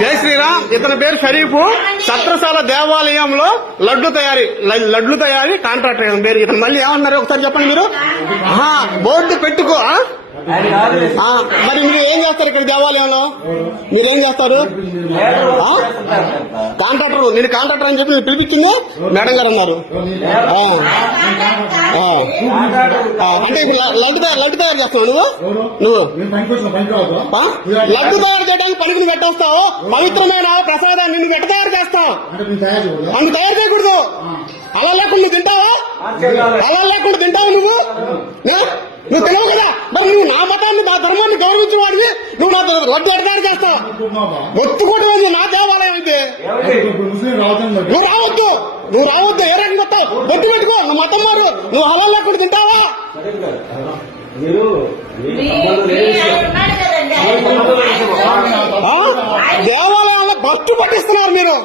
జై శ్రీరామ్. ఇతని పేరు షరీఫ్. ఛత్రసాల దేవాలయంలో లడ్లు తయారీ కాంట్రాక్టర్ ఇతని పేరు. ఇతను మళ్ళీ ఏమన్నారు ఒకసారి చెప్పండి మీరు. బోర్డు పెట్టుకో. మరి మీరు ఏం చేస్తారు ఇక్కడ దేవాలయంలో? మీరేం చేస్తారు? కాంట్రాక్టర్. నేను కాంట్రాక్టర్ అని చెప్పి మీరు పిలిపించింది మేడం గారు అన్నారు. అంటే లడ్డు తయారు చేస్తావు నువ్వు లడ్డు తయారు చేయడానికి పనికి నువ్వు పెట్టేస్తావు. పవిత్రమైన ప్రసాదాన్ని నువ్వు ఎట్ట తయారు చేస్తావు? అందుకు తయారు చేయకూడదు. అలా లేకుండా నువ్వు తింటావా? నువ్వు తెలియవు కదా. మరి నువ్వు నా మతాన్ని నా ధర్మాన్ని గౌరవించిన వాడివి నువ్వు నా లడ్డు ఎట్ట తయారు చేస్తావు? ఒత్తుకోవడం నా దేవాలయం అయితే నువ్వు రావద్దు. ఏ రకంగా వస్తావు? బొట్టు పెట్టుకో. నువ్వు మతం మారు. నువ్వు అలా లేకుండా తింటావా? దేవాలయాల్లో బస్టు పట్టిస్తున్నారు మీరు.